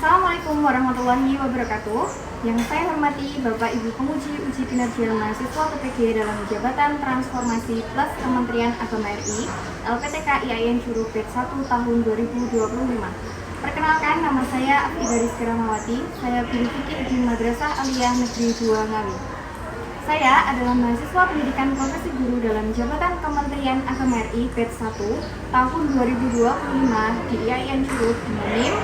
Assalamualaikum warahmatullahi wabarakatuh. Yang saya hormati Bapak Ibu Penguji Uji Kinerja Mahasiswa PPG dalam Jabatan Transformasi Plus Kementerian Agama RI LPTK IAIN Juru Batch 1 tahun 2025. Perkenalkan, nama saya Afida Rizky Rahmawati. Saya guru fikih di Madrasah Aliyah Negeri 2 Ngawi. Saya adalah mahasiswa pendidikan profesi guru dalam Jabatan Kementerian Agama RI Batch 1 tahun 2025 di IAIN Juru dengan NIM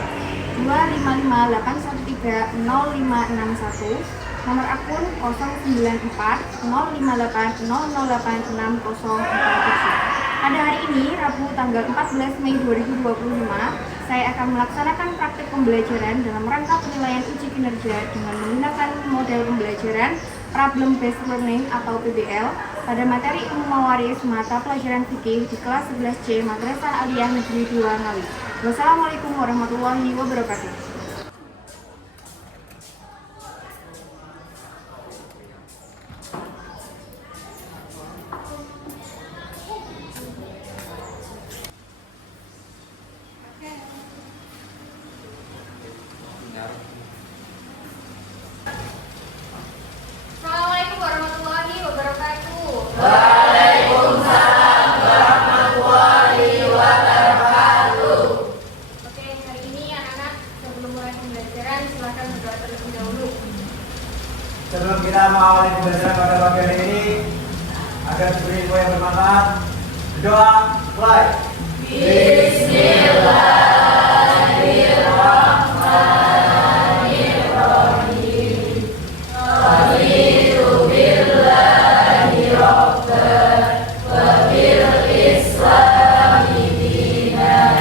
25581300561, nomor akun 094058008604. Pada hari ini, Rabu tanggal 14 Mei 2025, saya akan melaksanakan praktik pembelajaran dalam rangka penilaian uji kinerja dengan menggunakan model pembelajaran Problem Based Learning atau PBL pada materi ilmu mawaris mata pelajaran fikih di kelas 11C Madrasah Aliyah Negeri 2 Ngawi. Wassalamualaikum warahmatullahi wabarakatuh. Assalamualaikum warahmatullahi wabarakatuh. Waalaikumsalam warahmatullahi wabarakatuh. Oke, hari ini anak-anak sebelum mulai pembelajaran silakan berdoa terlebih dahulu. Sebelum kita mengawali pembelajaran pada pagi hari ini, agar diberi info yang bermanfaat, berdoa, mulai. Bismillahirrahmanirrahim. Raditu billahi rabban wa bil islami dinan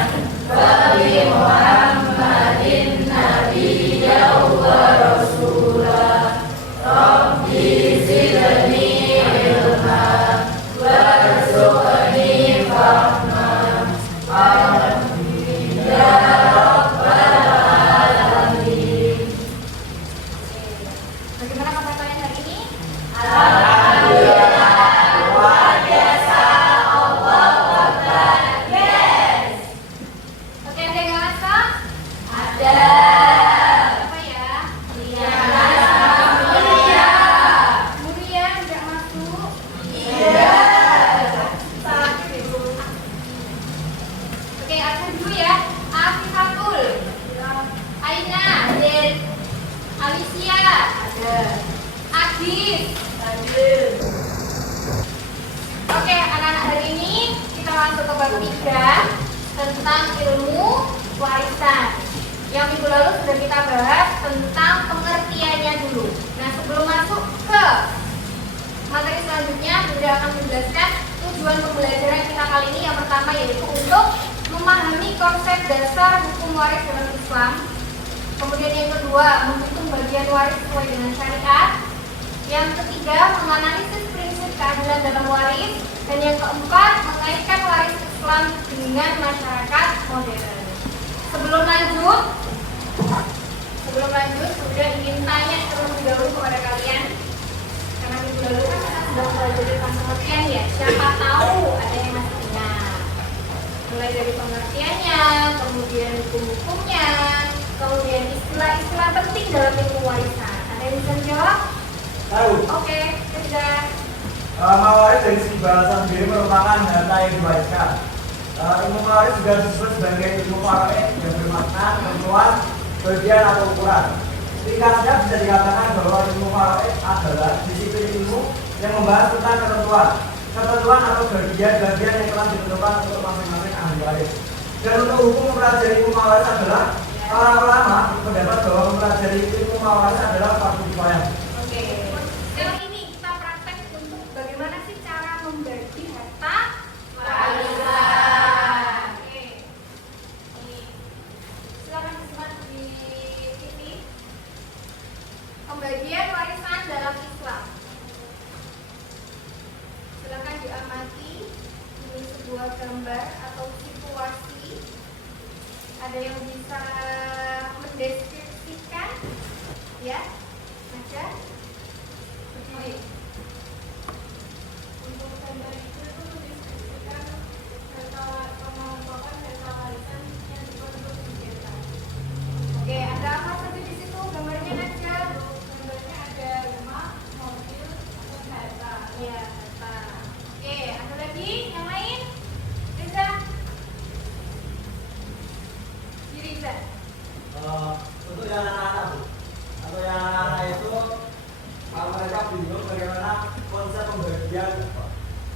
wa bi Muhammadin nabiyyan wa rasulah. Rabbi zidni ilma warzuqni fahma. Amin ya rabbal alamin. Bagaimana kabar kalian hari ini? Alhamdulillah, luar biasa. Allahu Akbar. Yes. Oke, ada yang nggak masuk? Ada. Apa ya? Iya. Mulia. Mulia tidak masuk. Iya. Oke, absen dulu ya. Afifatul, Aina, dan Alicia, Ada. Agis. Ada. Oke, anak-anak, hari ini kita masuk ke bab 3 tentang ilmu warisan. Yang minggu lalu sudah kita bahas tentang pengertiannya dulu. Nah, sebelum masuk ke materi selanjutnya, Bunda akan menjelaskan tujuan pembelajaran kita kali ini. Yang pertama yaitu untuk memahami konsep dasar hukum waris dalam Islam. Kemudian yang kedua, menghitung bagian waris sesuai dengan syariat. Yang ketiga, menganalisis prinsip keadilan dalam waris. Dan yang keempat, mengaitkan waris Islam dengan masyarakat modern. Sebelum lanjut, sudah ingin tanya terlebih dahulu kepada kalian. Karena minggu lalu kan kita sudah belajar tentang pengertian ya. Siapa tahu ada yang masih ingat. Mulai dari pengertiannya, kemudian hukum-hukumnya, kemudian istilah-istilah penting dalam ilmu warisan. Ada yang bisa menjawab? Tahu. Oke, sudah. Mawaris dari segi bahasa sendiri merupakan harta yang diwariskan. Ilmu mawaris juga disebut sebagai ilmu faraid yang bermakna ketentuan, bagian atau ukuran. Ringkasnya bisa dikatakan bahwa ilmu faraid adalah disiplin ilmu yang membahas tentang ketentuan atau bagian-bagian yang telah ditentukan untuk masing-masing ahli waris. Dan untuk hukum mempelajari ilmu mawaris adalah para ulama berpendapat bahwa mempelajari ilmu mawaris adalah fardu kifayah. Oke. Sekarang ini kita praktek untuk bagaimana sih cara membagi harta warisan. Oke. Ini. Silakan disimak di TV. Pembagian warisan dalam Islam. Silakan diamati. Ini sebuah gambar atau situasi. Ada yang bisa mendeskripsikan? Ya, ada. Oke. Untuk gambar itu mendeskripsikan harta pengelompokan harta warisan yang dibentuk kegiatan. Oke, ada Untuk yang anak-anak bu, atau yang anak-anak itu mereka bingung bagaimana konsep pembagian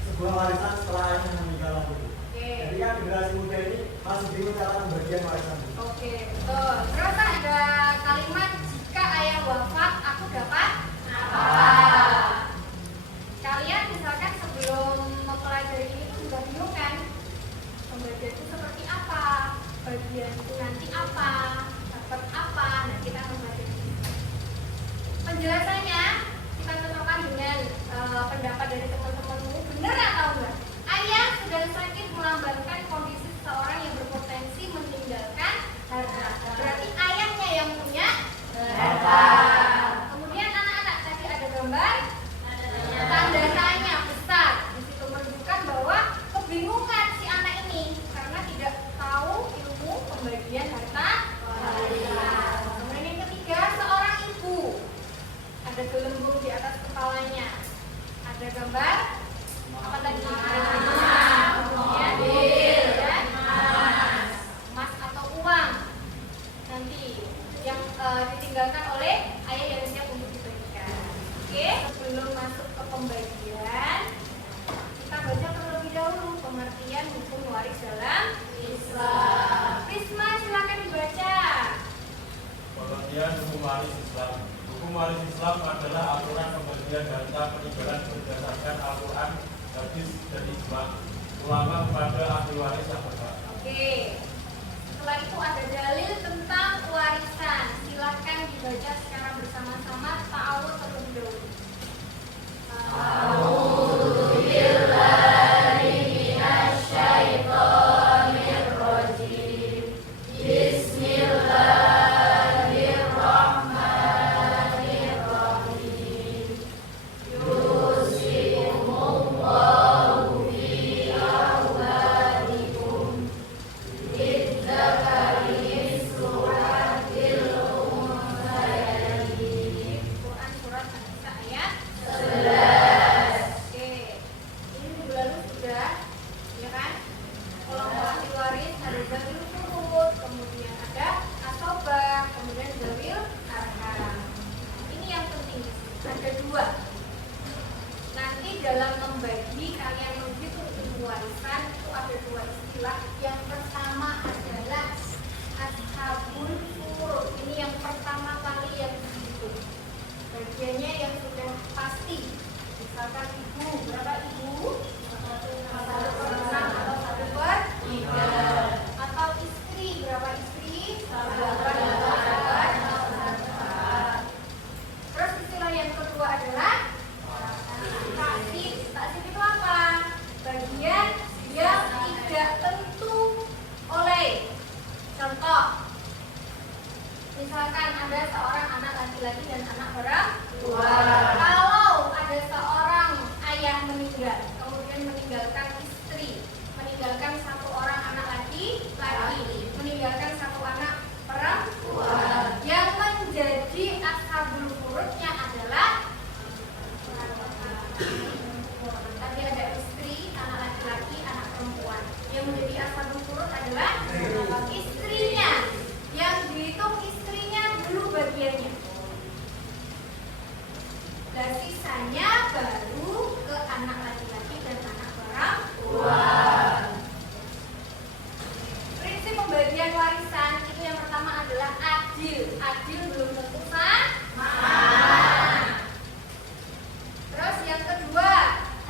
sebuah warisan setelah ayahnya meninggal bu. Jadi kan generasi muda ini masih bingung cara pembagian warisan bu. Oke, betul. Terus ada kalimat jika ayah wafat aku dapat apa? Kalian misalkan sebelum mempelajari ini tuh sudah bingung kan? Pembagian itu seperti apa? Bagian itu nanti apa? Dapat apa? Nah, kita membagi. Penjelasannya kita cocokkan dengan pendapat dari teman-temanmu, benar atau enggak? Ayah sedang sakit melambangkan kondisi seseorang yang berpotensi meninggalkan harta. Berarti ayahnya yang punya harta. Kemudian anak-anak tadi ada gambar tanda tanya besar. Di situ menunjukkan bahwa kebingungan si anak ini karena tidak tahu ilmu pembagian harta warisan. Kemudian yang ketiga, seorang ibu. Ada gelembung di atas kepalanya. Ada gambar apa tadi? Kemudian dan emas atau uang. Nanti yang ditinggalkan oleh ayah yang siap untuk dibagikan. Oke, sebelum masuk ke pembagian, kita baca terlebih dahulu pengertian hukum waris dalam Islam. Prisma, silakan dibaca. Pengertian hukum waris Islam. Hukum waris Islam adalah aturan pembagian harta peninggalan berdasarkan Al-Quran, hadis dan ijma ulama kepada ahli waris yang berhak. Oke. Setelah itu ada dalil tentang warisan. Silakan dibaca secara bersama-sama. Ta'awud terlebih dahulu. A'udzubillahi minasyaitonir rajim. Bismillahirrahmanirrahim. Yusikumullahu fi awladikum. Lidzakari mislu hadzil unsayayni. Quran surat An-Nisa ayat 11. Oke. Ini minggu lalu sudah, ya kan? Kelompok ahli waris ada zawil furud, kemudian ada asobah, kemudian zawil arham. Ini yang penting, ada dua. Nanti dalam membagi kalian menghitung ilmu warisan itu ada dua istilah. Yang pertama adalah ashabul furud. Ini yang pertama kali yang dihitung. Bagiannya yang sudah pasti. Misalkan ibu, berapa ibu? 1/6 atau 1/3. Atau istri, berapa istri? 1/8. Terus istilah yang kedua adalah taksib. Taksib itu apa? Bagian yang tidak tentu oleh. Contoh, misalkan ada seorang anak laki-laki dan anak perempuan. Kalau ada seorang ayah meninggal, kemudian meninggalkan istri, meninggalkan satu orang anak laki-laki, meninggalkan satu anak perempuan, yang menjadi ashabul furudnya adalah tadi ada istri, anak laki-laki, anak perempuan. Yang menjadi ashabul furud adalah istrinya. Yang dihitung istrinya dulu bagiannya. Dan sisanya baru ke anak laki-laki dan anak perempuan. Prinsip pembagian warisan itu yang pertama adalah adil. Adil belum tentu sama. Terus yang kedua,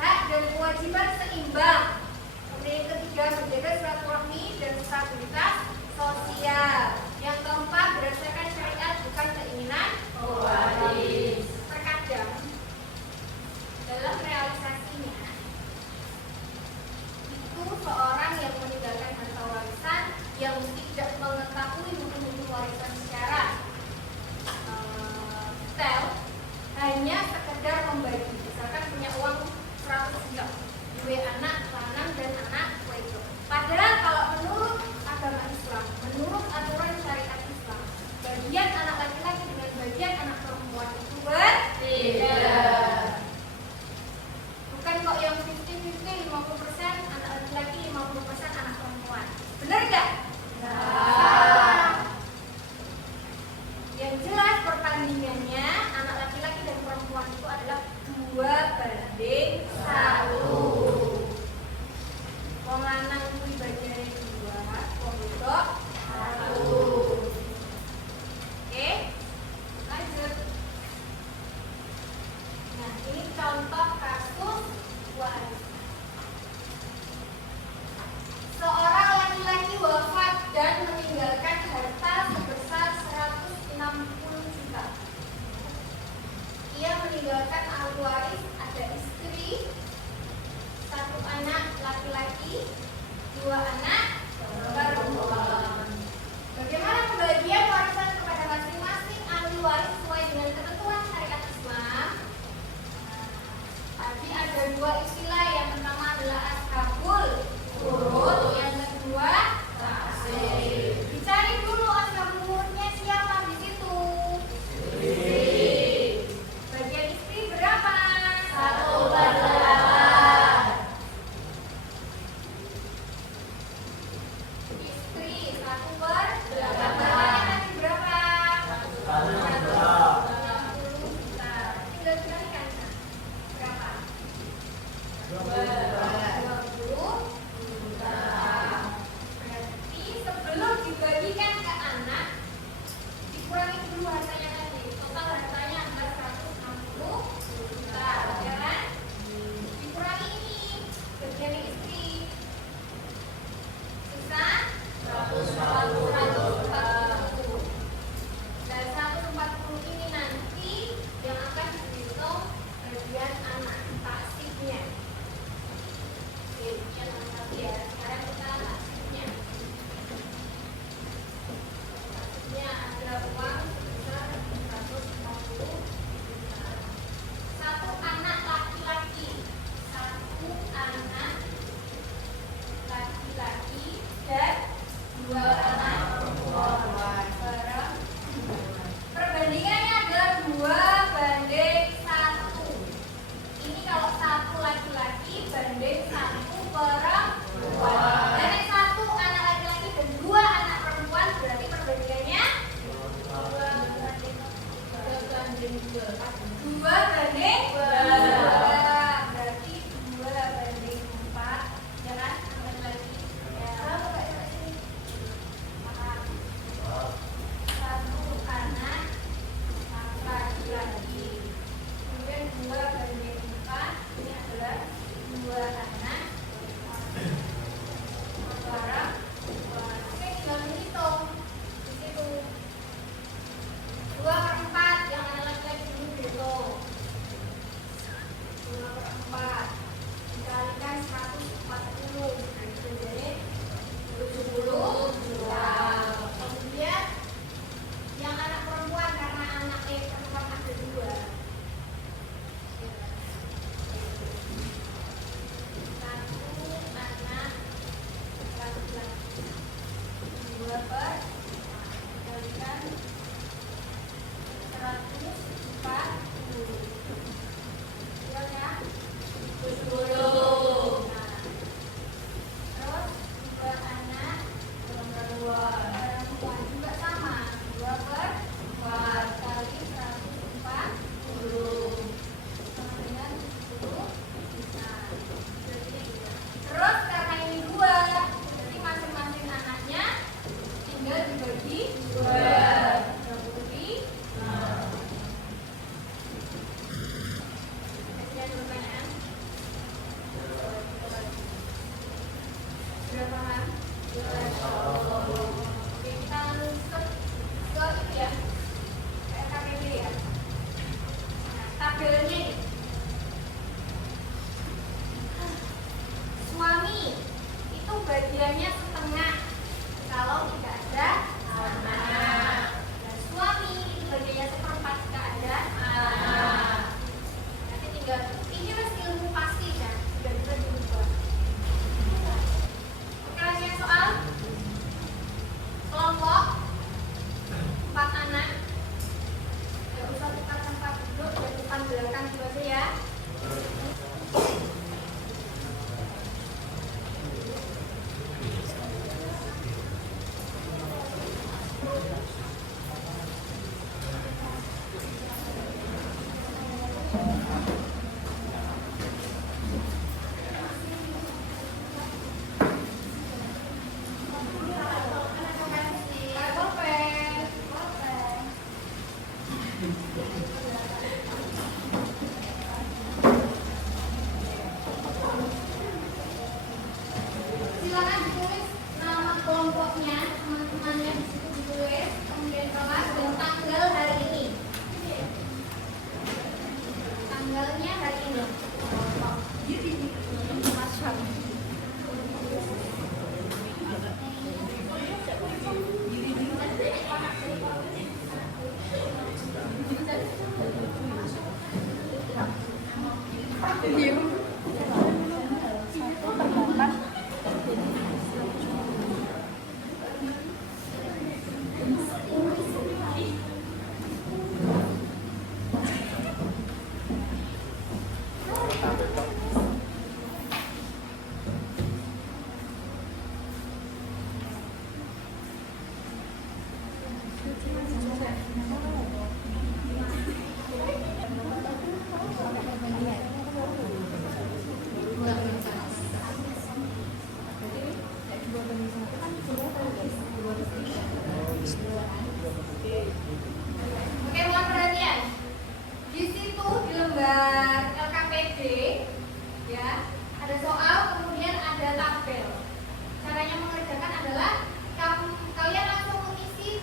hak dan kewajiban seimbang. Kemudian yang ketiga, menjaga silaturahmi dan stabilitas sosial. Yang keempat, berdasarkan syariat bukan keinginan waris. Terkadang dalam realisasinya itu seorang yang meninggalkan harta warisan yang tidak mengetahui hukum-hukum warisan secara detail, hanya sekedar membagi. Misalkan punya uang 100 juta, dua anak lanang dan anak wedok. Padahal kalau menurut agama Islam, menurut aturan syariat Islam, bagian anak laki-laki dengan bagian anak perempuan itu berbeda. Bukan kok yang 50-50, 50% anak laki-laki, 50% anak perempuan. Benar nggak? Nah. Silakan ditulis nama kelompoknya, teman-temannya di situ ditulis, kemudian kelas dan tanggal hari ini. Tanggalnya hari ini. Oke, mohon perhatian. Di situ di lembar LKPD ya, ada soal kemudian ada tabel. Caranya mengerjakan adalah kalian langsung mengisi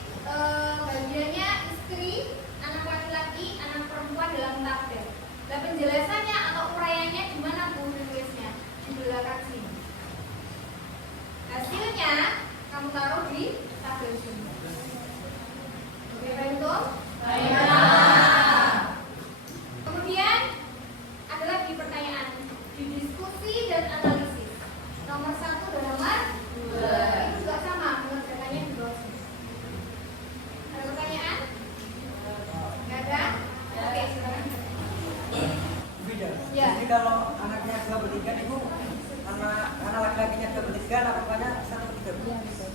bagiannya istri, anak laki-laki, anak perempuan dalam tabel. Dan penjelasannya atau uraiannya di mana Bu tulisnya? Di belakang sini. Hasilnya kamu taruh di tabel sini. Oke, baik tuh? Kemudian ada lagi pertanyaan di diskusi dan analisis. Nomor 1 dan nomor 2. Itu juga sama mengerjakannya di bawah sini. Ada pertanyaan? Nggak ada? Oke, silakan. Ya. Jadi kalau anaknya 2 per 3 itu anak laki-lakinya 2 per 3, anak perempuannya 1 per 3.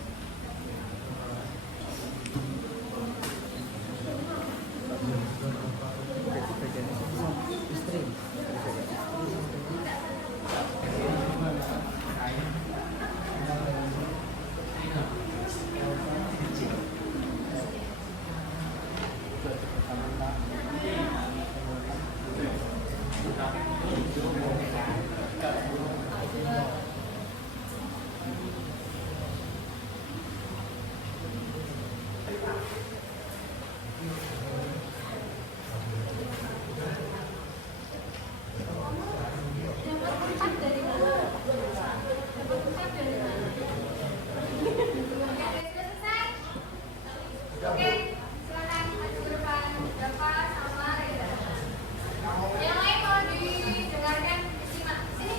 Oke, silakan maju ke depan. Bapak sama Reza. Yang lain mau didengarkan, disimak. Sini.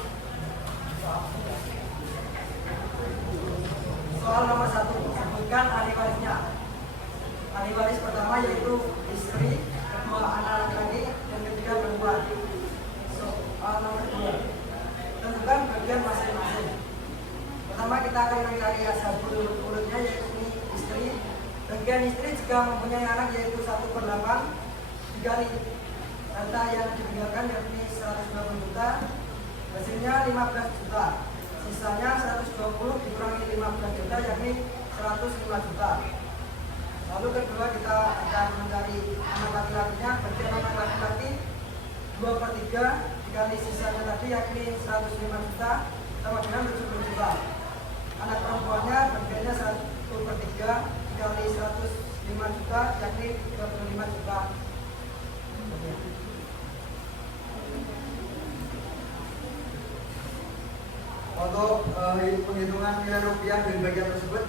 Soal nomor 1, sebutkan ahli warisnya. Ahli waris pertama yaitu istri, kedua anak laki-laki, dan ketiga perempuan. Soal nomor 2, tentukan bagian masing-masing. Pertama kita akan mencari ashabul urutnya yaitu istri. Bagian istri jika mempunyai anak yaitu 1/8 dikali data yang ditinggalkan yakni 120 juta, hasilnya 15 juta. Sisanya 120 dikurangi 15 juta yakni 105 juta. Lalu kedua kita akan mencari anak laki-lakinya. Bagian anak laki-laki 2/3 dikali sisanya tadi yakni 105 juta sama dengan 70 juta. Anak perempuannya bagiannya 1/3 dikali 105 juta yakni 35 juta. Untuk penghitungan nilai rupiah dari bagian tersebut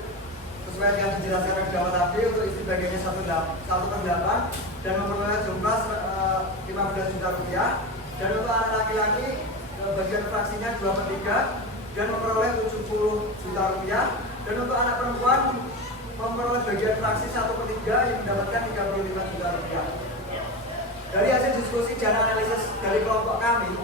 sesuai yang dijelaskan di awal tadi, untuk istri bagiannya 1/8 dan memperoleh jumlah 15 juta rupiah, dan untuk anak laki-laki bagian fraksinya 2/3 dan memperoleh 70 juta rupiah, dan untuk anak perempuan memperoleh bagian fraksi 1/3 yang mendapatkan 35 juta rupiah. Dari hasil diskusi dan analisis dari kelompok kami,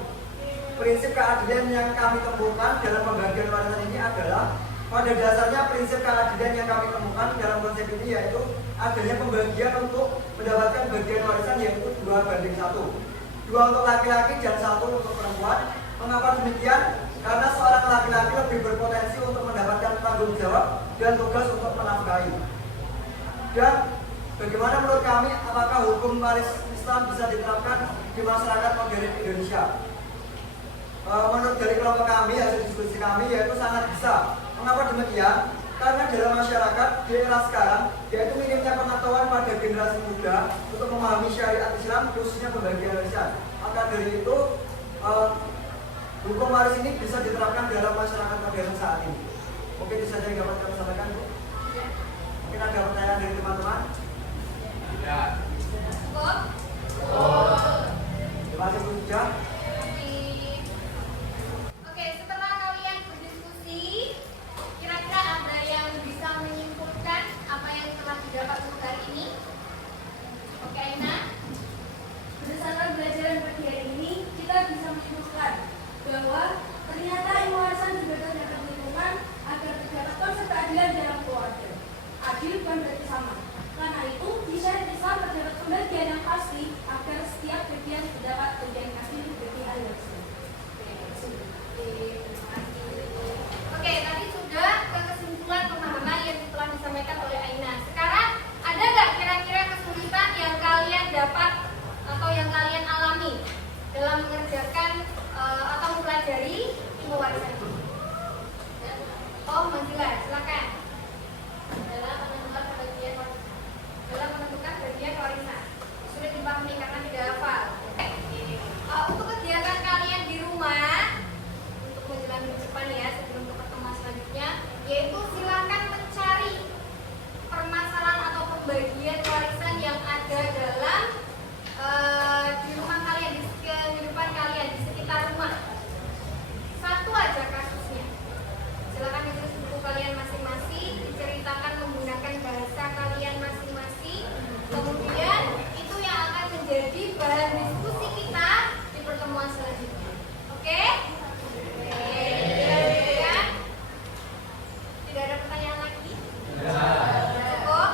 prinsip keadilan yang kami temukan dalam pembagian warisan ini adalah, pada dasarnya prinsip keadilan yang kami temukan dalam konsep ini yaitu adanya pembagian untuk mendapatkan bagian warisan yaitu 2/1, 2 untuk laki-laki dan 1 untuk perempuan. Mengapa demikian? Karena seorang laki-laki lebih berpotensi untuk mendapatkan tanggung jawab dan tugas untuk menafkahi. Dan bagaimana menurut kami kami, apakah hukum waris Islam bisa diterapkan di masyarakat modern Indonesia? Menurut dari kelompok kami, hasil diskusi kami yaitu sangat bisa. Mengapa demikian? Karena dalam masyarakat di era sekarang, yaitu minimnya pengetahuan pada generasi muda untuk memahami syariat Islam, khususnya pembagian warisan. Maka dari itu, hukum waris ini bisa diterapkan dalam masyarakat modern saat ini. Mungkin bisa saja yang dapat kami sampaikan, Bu. Mungkin ada pertanyaan dari teman-teman? Tidak. Cukup? Terima kasih Bu Suja. Oke, setelah kalian berdiskusi, kira-kira ada yang bisa menyimpulkan apa yang telah didapat untuk hari ini? Oke, Aina. Berdasarkan pelajaran pagi hari ini, kita bisa menyimpulkan bahwa ternyata ilmu warisan juga terdapat lingkungan agar terdapat konsep keadilan dalam keluarga. Adil bukan berarti sama. Karena itu, di syariat Islam terdapat pembagian yang pasti agar setiap bagian mendapat bagian yang asli bagi ahli warisnya. Oke, tadi sudah ke kesimpulan pemahaman yang telah disampaikan oleh Aina. Sekarang, ada nggak kira-kira kesulitan yang kalian dapat atau yang kalian alami dalam mengerjakan atau mempelajari ilmu warisan ini? Oh, Manzila, silakan. Dalam menentukan bagian warisan. Sulit dipahami karena tidak hafal. Untuk kegiatan kalian di rumah, untuk menjelang minggu depan ya, sebelum ke pertemuan selanjutnya, yaitu silakan mencari permasalahan atau pembagian warisan yang ada dalam di rumah kalian, di kehidupan kalian, di sekitar rumah. Satu aja kasusnya. Silakan ditulis buku kalian masing-masing, diceritakan menggunakan bahasa kalian masing-masing. Kemudian itu yang akan menjadi bahan diskusi kita di pertemuan selanjutnya. Oke? Ya. Tidak ada pertanyaan lagi? Cukup?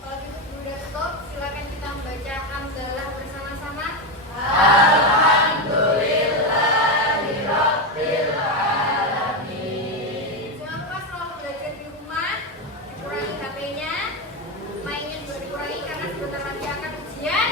Kalau gitu sudah cukup, silakan kita membaca hamdalah bersama-sama. Jangan lupa selalu belajar di rumah, dikurangi HP-nya, mainnya juga dikurangi karena sebentar lagi akan ujian.